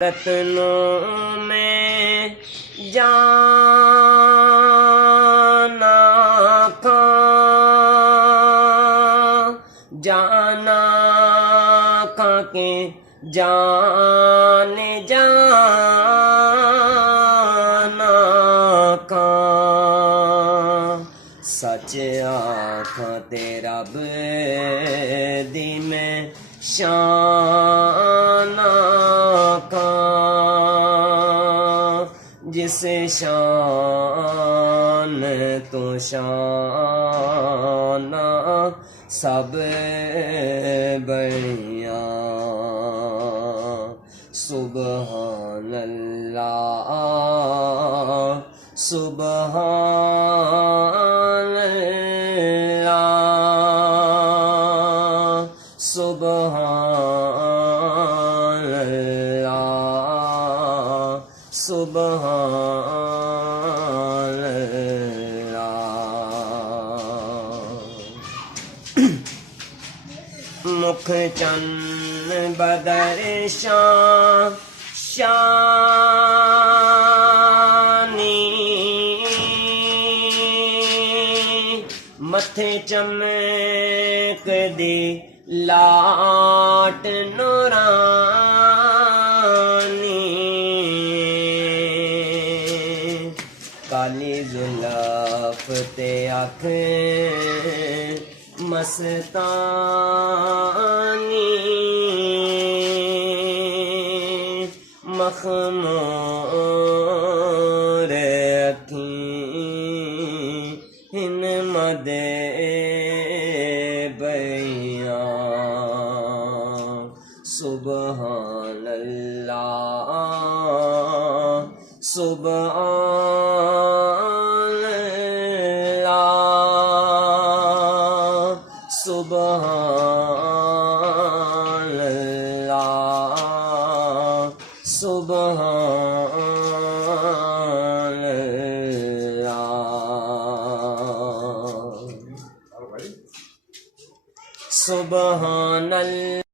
رتنوں میں جانا کھا کے جان جانا کھا سچ آنکھاں تے رب دی میں شان جس شان تو شان سب بڑیاں سبحان اللہ سبحان اللہ سبحان اللہ سبحان اللہ مکھ چن بدر شانی متھے چمک دی لاٹ نورانی کالی زلف تے اکھ مستانی مخمور اکھیں ہن مدے بیاں سبحان اللہ سبحان اللہ سبحان اللہ سبحان اللہ سبحان اللہ